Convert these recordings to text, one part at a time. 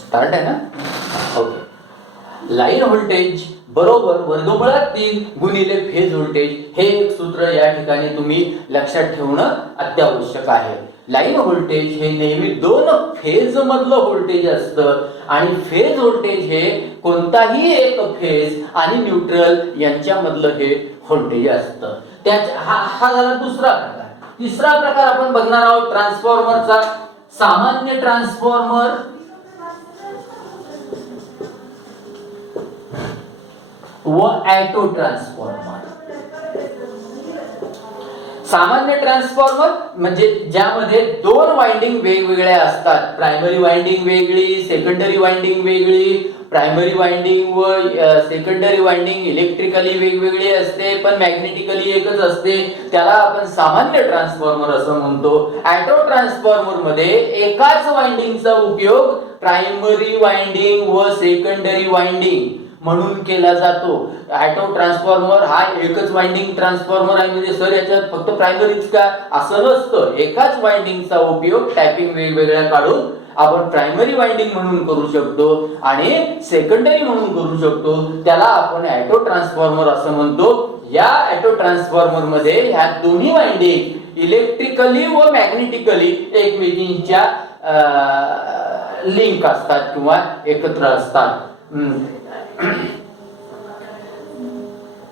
Start आहे ना? Okay. Line voltage बरोबर वर्गमुळात 3 गुणिले फेज व्होल्टेज हे एक सूत्र या ठिकाणी तुम्ही लक्षात ठेवणं अत्यावश्यक आहे. लाईन व्होल्टेज हे नेहमी 2 फेज मधलं व्होल्टेज असतं आणि फेज व्होल्टेज हे कोणताही एक फेज आणि न्यूट्रल यांच्यामधलं हे व्होल्टेज असतं. हा झाला दुसरा प्रकार. तिसरा प्रकार आपण बघणार आहोत ट्रान्सफॉर्मरचा. सामान्य ट्रान्सफॉर्मर व ऑटो ट्रान्सफॉर्मर. सामान्य ट्रान्सफॉर्मर म्हणजे ज्यामध्ये 2 वाइंडिंग वेगवेगळ्या असतात. प्रायमरी वाइंडिंग वेगळी, सेकंडरी वाइंडिंग वेगळी. प्रायमरी वाइंडिंग व सेकंडरी वाइंडिंग इलेक्ट्रिकली वेगवेगळी असते पण मॅग्नेटिकली एकच असते. त्याला आपण सामान्य ट्रान्सफॉर्मर असं म्हणतो. ऑटो ट्रान्सफॉर्मर मध्ये एकाच वाइंडिंगचा उपयोग प्रायमरी वाइंडिंग व सेकंडरी वाइंडिंग म्हणून केला जातो. ऑटो ट्रान्सफॉर्मर हा एकच वाइंडिंग ट्रान्सफॉर्मर आहे म्हणजे सर याच्यात फक्त प्रायमरीच का असं नसतं. एकाच वाइंडिंगचा उपयोग टॅपिंग वेगवेगळ्या काढून आपण प्रायमरी वाइंडिंग म्हणून करू शकतो आणि सेकंडरी म्हणून करू शकतो. त्याला आपण ऑटो ट्रान्सफॉर्मर असं म्हणतो. या ऑटो ट्रान्सफॉर्मर मध्ये ह्या दोन्ही वाइंडिंग इलेक्ट्रिकली व मॅग्नेटिकली एकमेकांच्या लिंक असतात किंवा एकत्र असतात.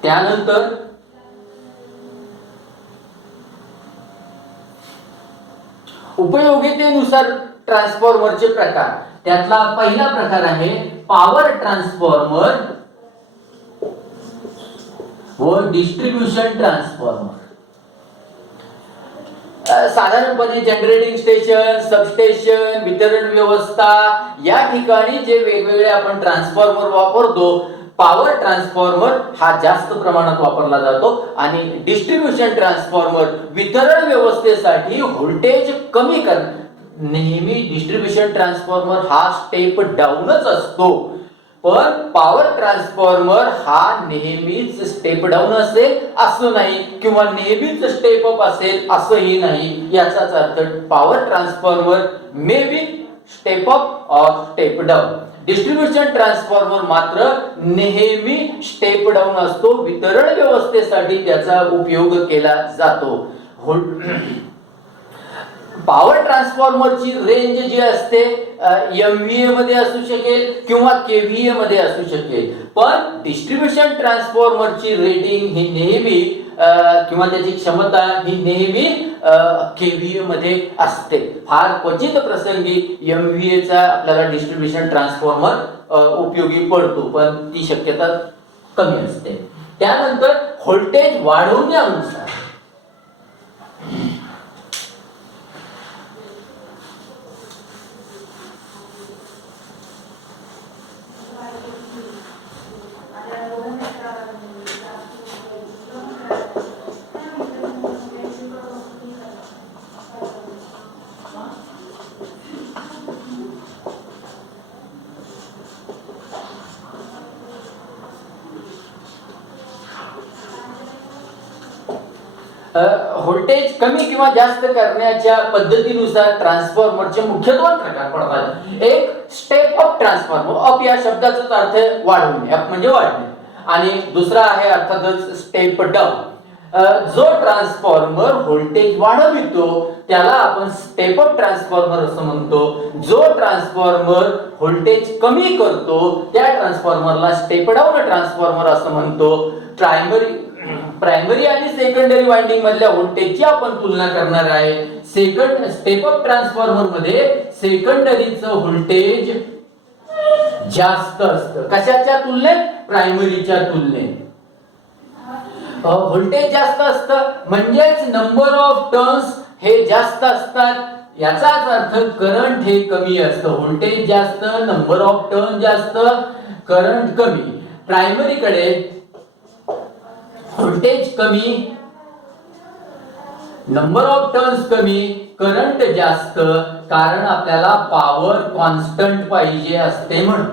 त्यानंतर उपयोगितेनुसार ट्रान्सफॉर्मरचे प्रकार. त्यातला पहिला प्रकार आहे पॉवर ट्रान्सफॉर्मर व डिस्ट्रीब्यूशन ट्रान्सफॉर्मर. साधारणपणे जनरेटिंग स्टेशन, सबस्टेशन, वितरण व्यवस्था या ठिकाणी जे वेगवेगळे आपण ट्रान्सफॉर्मर वापरतो, पॉवर ट्रान्सफॉर्मर हा जास्त प्रमाणात वापरला जातो आणि डिस्ट्रीब्यूशन ट्रान्सफॉर्मर वितरण व्यवस्थेसाठी व्होल्टेज कमी करणे. नेहमी डिस्ट्रीब्यूशन ट्रान्सफॉर्मर हा स्टेप डाऊनच असतो पण पॉवर ट्रान्सफॉर्मर हा नेहमीच स्टेप डाऊन असेल असं नाही किंवा नेहमीच स्टेप अप असेल असंही नाही. याचाच अर्थ power transformer may be step up और स्टेप डाऊन. डिस्ट्रीब्यूशन ट्रान्सफॉर्मर मात्र नेहमी स्टेप डाऊन असतो. वितरण व्यवस्थेसाठी त्याचा उपयोग केला जातो. पॉवर ट्रान्सफॉर्मरची रेंज जी असते MVA मध्ये असू शकेल किंवा KVA मध्ये असू शकेल पण डिस्ट्रीब्यूशन ट्रान्सफॉर्मरची रेटिंग ही नेहमी किंवा त्याची क्षमता ही नेहमी KVA मध्ये असते. फार क्वचित प्रसंगी MVA चा आपल्याला डिस्ट्रीब्यूशन ट्रान्सफॉर्मर उपयोगी पडतो पण ती शक्यता कमी असते. त्यानंतर व्होल्टेज वाढवण्यानुसार व्होल्टेज कमी किंवा जास्त करण्याच्या पद्धतीनुसार ट्रान्सफॉर्मरचे मुख्य 2 प्रकार पडतात. एक स्टेप अप ट्रान्सफॉर्मर. अप या शब्दाचा अर्थ वाढवणे, अप म्हणजे वाढणे आणि दुसरा आहे अर्थातच स्टेप डाऊन. जो ट्रान्सफॉर्मर व्होल्टेज वाढवितो त्याला आपण स्टेप अप ट्रान्सफॉर्मर असं म्हणतो. जो ट्रान्सफॉर्मर व्होल्टेज कमी करतो त्या ट्रान्सफॉर्मरला स्टेप डाऊन ट्रान्सफॉर्मर असं म्हणतो. प्रायमरी आणि सेकंडरी वाइंडिंग मधल्या व्होल्टेजची आपण तुलना करणार आहे. स्टेप अप ट्रान्सफॉर्मर मध्ये सेकंडरीचं व्होल्टेज जास्त असतं. कशाच्या तुलनेत? प्रायमरीच्या तुलनेत. व्होल्टेज जास्त असतं म्हणजेच नंबर ऑफ टर्न्स हे जास्त असतात. याचाच अर्थ करंट हे कमी असतं. व्होल्टेज जास्त, नंबर ऑफ टर्न जास्त, करंट कमी. प्रायमरी कडे व्होल्टेज कमी, नंबर ऑफ टर्न्स कमी, करंट जास्त कारण आपल्याला पॉवर कॉन्स्टंट पाहिजे असते म्हणून.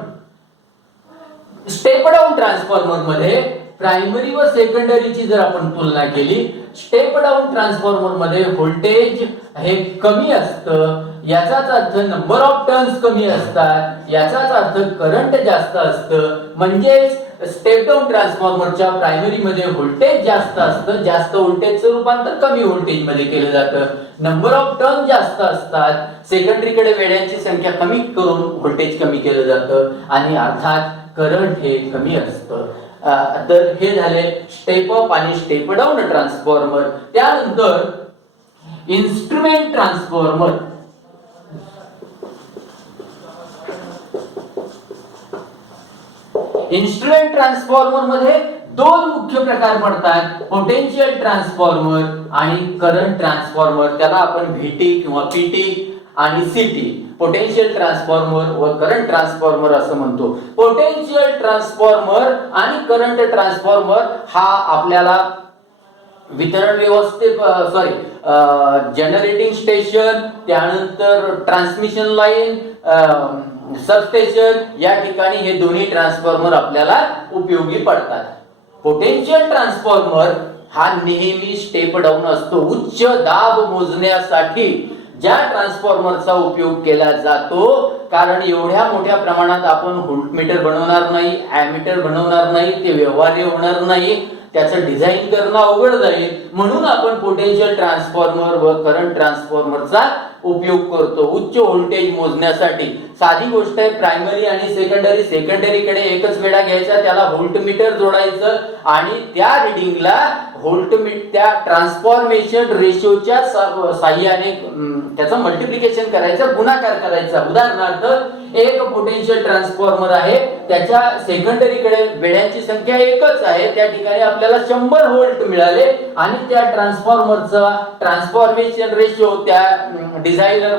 स्टेप डाऊन ट्रान्सफॉर्मर मध्ये प्रायमरी व सेकंडरीची जर आपण तुलना केली, स्टेप डाऊन ट्रान्सफॉर्मर मध्ये व्होल्टेज हे कमी असतं, याचाच अर्थ नंबर ऑफ टर्न्स कमी असतात, याचाच अर्थ करंट जास्त असतं. म्हणजेच स्टेप डाऊन ट्रान्सफॉर्मरच्या प्रायमरी मध्ये व्होल्टेज जास्त असतं, जास्त व्होल्टेजचं रूपांतर कमी व्होल्टेज मध्ये केलं जातं. नंबर ऑफ टर्न जास्त असतात, सेकंडरीकडे वेळ्यांची संख्या कमी करून व्होल्टेज कमी केलं जातं आणि अर्थात करंट हे कमी असतं. तर हे झाले स्टेप अप आणि स्टेप डाऊन ट्रान्सफॉर्मर. त्यानंतर इन्स्ट्रुमेंट ट्रान्सफॉर्मर. इन्स्ट्रुमेंट ट्रान्सफॉर्मर मध्ये दोन मुख्य प्रकार पडतात, पोटेन्शियल ट्रान्सफॉर्मर आणि करंट ट्रान्सफॉर्मर. त्याला आपण व्हीटी किंवा पीटी आणि सीटी, पोटेन्शियल ट्रान्सफॉर्मर व करंट ट्रान्सफॉर्मर असं म्हणतो. पोटेन्शियल ट्रान्सफॉर्मर आणि करंट ट्रान्सफॉर्मर हा आपल्याला वितरण व्यवस्थेत जनरेटिंग स्टेशन, त्यानंतर ट्रान्समिशन लाईन, सबस्टेशन या ठिकाणी हे दोन्ही ट्रान्सफॉर्मर आपल्याला उपयोगी पडतात. पोटेन्शियल ट्रान्सफॉर्मर हा नेहमी स्टेप डाऊन असतो. उच्च दाब मोजण्यासाठी ज्या ट्रान्सफॉर्मरचा उपयोग केला जातो, कारण एवढ्या मोठ्या प्रमाणात आपण व्होल्टमीटर बनवणार नाही, ॲमीटर बनवणार नाही, ते व्यवहार्य होणार नाही, त्याचं डिझाइन करणं अवघड जाईल. म्हणून आपण पोटेन्शियल ट्रान्सफॉर्मर व करंट ट्रान्सफॉर्मरचा उपयोग करतो उच्च व्होल्टेज मोजण्यासाठी. साधी गोष्ट आहे, प्रायमरी आणि सेकंडरी, सेकंडरीकडे एकच वेळा घ्यायचा, त्याला व्होल्टमीटर जोडायचं आणि त्या रिडिंगला त्या ट्रान्सफॉर्मेशन रेशोच्या साहाय्याने त्याचं मल्टिप्लिकेशन करायचं, गुणाकार करायचा. उदाहरणार्थ एक पोटेन्शियल ट्रान्सफॉर्मर आहे, त्याच्या सेकंडरीकडे वेळ्यांची संख्या एकच आहे, त्या ठिकाणी आपल्याला 100 व्होल्ट मिळाले आणि त्या ट्रान्सफॉर्मरचा ट्रान्सफॉर्मेशन रेशो त्या डिझायनर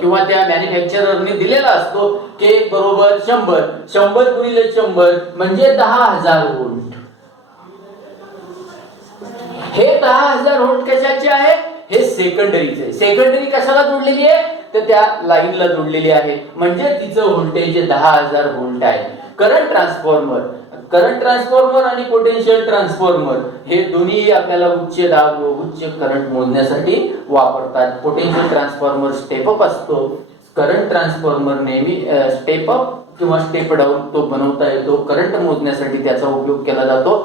किंवा त्या मॅन्युफॅक्चररने दिलेला असतो के बरोबर 100. 100 गुणिले 100 म्हणजे 10,000 व्होल्ट. हे 10,000 व्होल्ट कशाचे आहे? हे सेकंडरीचे. सेकंडरी कशाला जोडलेली आहे? तर त्या लाईनला जोडलेली आहे, म्हणजे तिचं व्होल्टेज 10,000 व्होल्ट आहे. करंट ट्रान्सफॉर्मर आणि पोटेन्शियल ट्रान्सफॉर्मर हे दोन्ही आपल्याला उच्च दाब व उच्च करंट मोजण्यासाठी वापरतात. पोटेन्शियल ट्रान्सफॉर्मर स्टेप अप असतो, करंट ट्रान्सफॉर्मर नेहमी स्टेप अप किंवा स्टेप डाऊन तो बनवता येतो. करंट मोजण्यासाठी त्याचा उपयोग केला जातो.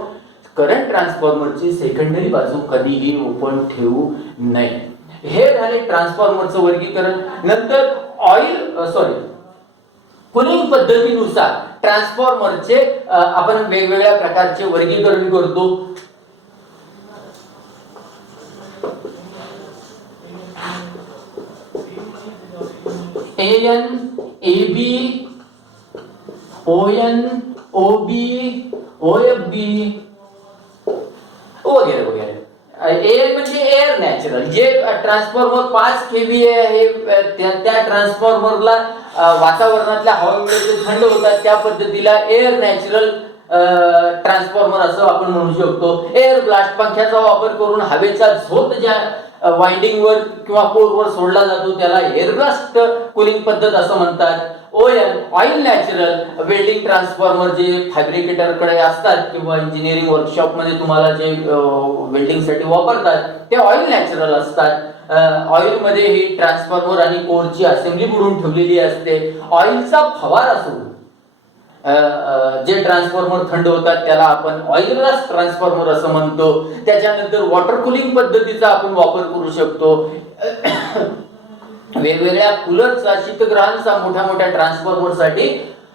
करंट ट्रान्सफॉर्मरची सेकंडरी बाजू कधीही ओपन ठेवू नये. हे झाले ट्रान्सफॉर्मरचं वर्गीकरण. नंतर कुलिंग पद्धतीनुसार ट्रान्सफॉर्मरचे आपण वेगवेगळ्या प्रकारचे वर्गीकरण करतो. AN, AB, ON, OB, OFB वगैरे वगैरे. एअर म्हणजे एअर नॅचरल. जे ट्रान्सफॉर्मर 5 kVA आहे, त्या ट्रान्सफॉर्मरला वातावरणातल्या हवामुळे जे थंड होतात त्या पद्धतीला एअर नॅचरल ट्रान्सफॉर्मर असं आपण म्हणू शकतो. एअर ब्लास्ट पंख्याचा वापर करून हवेचा झोत ज्या वाइंडिंग वर किंवा कोर वर सोडला जातो त्याला एअर ब्लास्ट कुलिंग पद्धत असं म्हणतात. ON oil natural welding transformer जे फॅब्रिकेटर कडे असतात किंवा इंजिनिअरिंग वर्कशॉप मध्ये तुम्हाला जे वेल्डिंग साठी वापरतात ते ऑइल नॅचरल असतात. ऑइल मध्ये ही ट्रान्सफॉर्मर आणि कोरची असेंब्ली बुडून ठेवलेली असते. ऑइलचा फवारा सोडून जे ट्रान्सफॉर्मर थंड होतात त्याला आपण ऑइल ब्लास्ट ट्रान्सफॉर्मर असं म्हणतो. त्याच्यानंतर वॉटर कुलिंग पद्धतीचा आपण वापर करू शकतो. वेगवेगळ्या कूलरचा, शीतगृहांचा मोठ्या मोठ्या ट्रान्सफॉर्मर साठी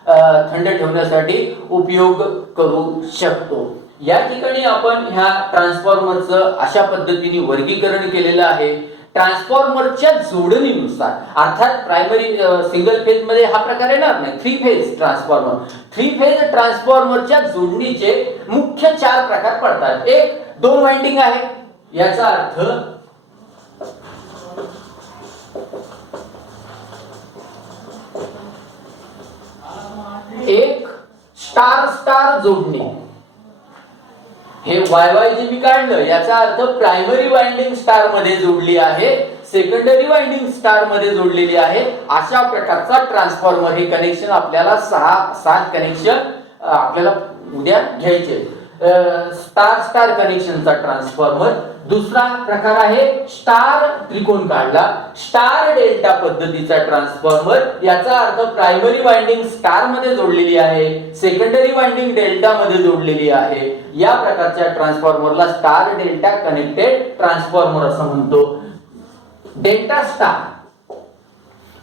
थंड ठेवण्यासाठी उपयोग करू शकतो. या ठिकाणी आपण ह्या ट्रान्सफॉर्मरचं अशा पद्धतीने वर्गीकरण केलेलं आहे. ट्रान्सफॉर्मरच्या जोडणीनुसार, अर्थात प्रायमरी सिंगल फेज मध्ये हा प्रकार येणार नाही. 3 फेज ट्रान्सफॉर्मर, 3 फेज ट्रान्सफॉर्मरच्या जोडणीचे मुख्य 4 प्रकार पडतात. एक 2 वाइंडिंग आहे, याचा अर्थ एक स्टार स्टार जोडणी. हे वाय जे मी काढलं याचा अर्थ प्रायमरी वाइंडिंग स्टार मध्ये जोडली आहे, सेकंडरी वाइंडिंग स्टार मध्ये जोडलेली आहे. अशा प्रकारचा ट्रान्सफॉर्मर हे कनेक्शन आपल्याला 6-7 कनेक्शन आपल्याला उद्या घ्यायचे. स्टार स्टार कनेक्शनचा ट्रान्सफॉर्मर. दुसरा प्रकार आहे स्टार त्रिकोण काढला, स्टार डेल्टा पद्धतीचा ट्रान्सफॉर्मर. याचा अर्थ प्रायमरी वाइंडिंग स्टार मध्ये जोडलेली आहे, सेकंडरी वाइंडिंग डेल्टा मध्ये जोडलेली आहे. या प्रकारच्या ट्रान्सफॉर्मरला स्टार डेल्टा कनेक्टेड ट्रान्सफॉर्मर असं म्हणतो. Delta star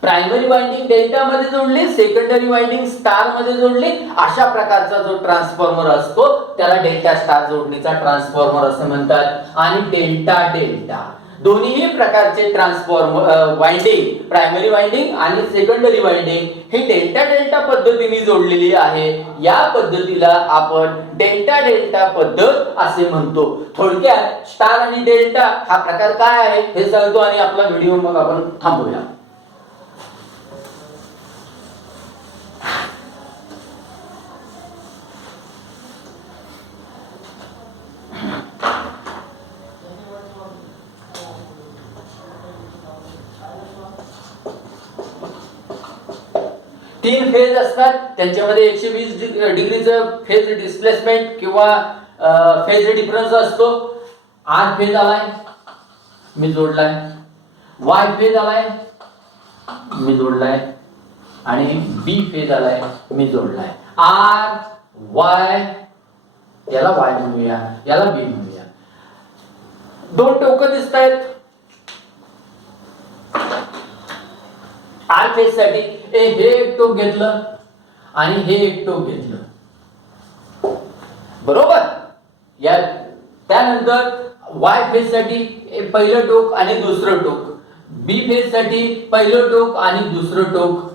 primary winding delta मध्ये जोडली, सेकंडरी वाइंडिंग स्टार मध्ये जोडली, अशा प्रकारचा जो ट्रान्सफॉर्मर असतो त्याला डेल्टा स्टार जोडणीचा ट्रान्सफॉर्मर असं म्हणतात. आणि डेल्टा डेल्टा दोन्ही प्रकारचे ट्रान्सफॉर्मर वाइंडिंग, प्रायमरी वाइंडिंग आणि सेकंडरी वाइंडिंग हे डेल्टा डेल्टा पद्धतीने जोडलेली आहे. या पद्धतीला आपण डेल्टा डेल्टा पद्धत असे म्हणतो. थोडक्यात स्टार आणि डेल्टा हा प्रकार काय आहे हे सांगतो आणि आपला व्हिडिओ मग आपण थांबवूया. तीन फेज असतात, त्यांच्यामध्ये 120 डिग्रीचं फेज डिस्प्लेसमेंट किंवा फेज डिफरन्स असतो. आर फेज आलाय मी जोडलाय, वाय फेज आलाय मी जोडलाय आणि बी फेज आलाय मी जोडलाय. आर वाय, याला वाय म्हणूया, याला बी म्हणूया. दोन टोकं दिसत आहेत. आर फेज साठी हे एक टोक घेतलं आणि हे एक टोक घेतलं, बरोबर. या त्यानंतर वाय फेज साठी पहिलं टोक आणि दुसरं टोक, बी फेज साठी पहिलं टोक आणि दुसरं टोक.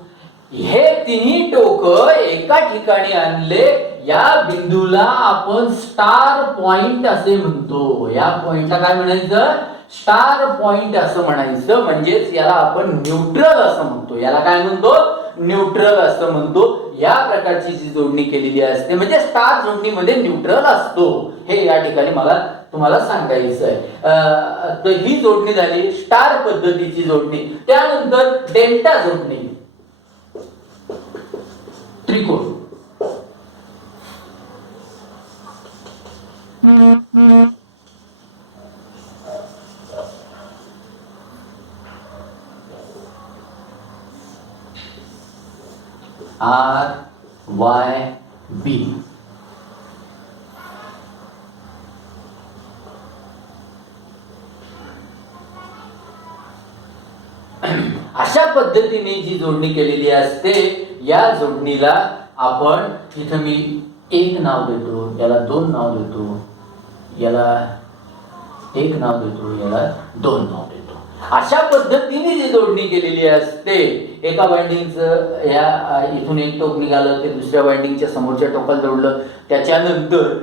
हे तिन्ही टोक एका ठिकाणी आणले. या बिंदूला आपण स्टार पॉइंट असे म्हणतो. या पॉइंटला काय म्हणायचं? स्टार पॉइंट असं म्हणायचं. म्हणजेच याला आपण न्यूट्रल असं म्हणतो. याला काय म्हणतो? न्यूट्रल असं म्हणतो. या प्रकारची जी जोडणी केलेली असते म्हणजे स्टार जोडणीमध्ये न्यूट्रल असतो, हे या ठिकाणी मला तुम्हाला सांगायचं आहे. तर ही जोडणी झाली स्टार पद्धतीची जोडणी. त्यानंतर डेल्टा जोडणी, त्रिकोण. R Y B. अशा पद्धतीने जी जोडणी केलेली असते या जोडणीला आपण, इथं मी एक नाव देतो, याला दोन नाव देतो, याला एक नाव देतो, याला दोन नाव देतो. अशा पद्धतीने जी जोडणी केलेली असते, एका वाइंडिंगचं या इथून एक टोक निघालं ते दुसऱ्या वाइंडिंगच्या समोरच्या टोकाला जोडलं, त्याच्यानंतर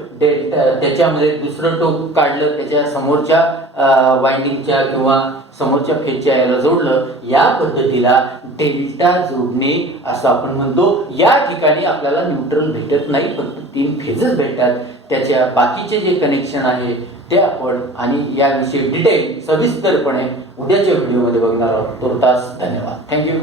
त्याच्यामध्ये दुसरं टोक काढलं, त्याच्या समोरच्या वाइंडिंगच्या किंवा समोरच्या फेजच्या याला जोडलं. या पद्धतीला डेल्टा जोडणी असं आपण म्हणतो. या ठिकाणी आपल्याला न्यूट्रल भेटत नाही, फक्त तीन फेजेस भेटतात. त्याच्या बाकीचे जे कनेक्शन आहे ते आपण आणि याविषयी डिटेल सविस्तरपणे उद्याच्या व्हिडिओमध्ये बघणार आहोत. तुर्तास धन्यवाद. थँक्यू.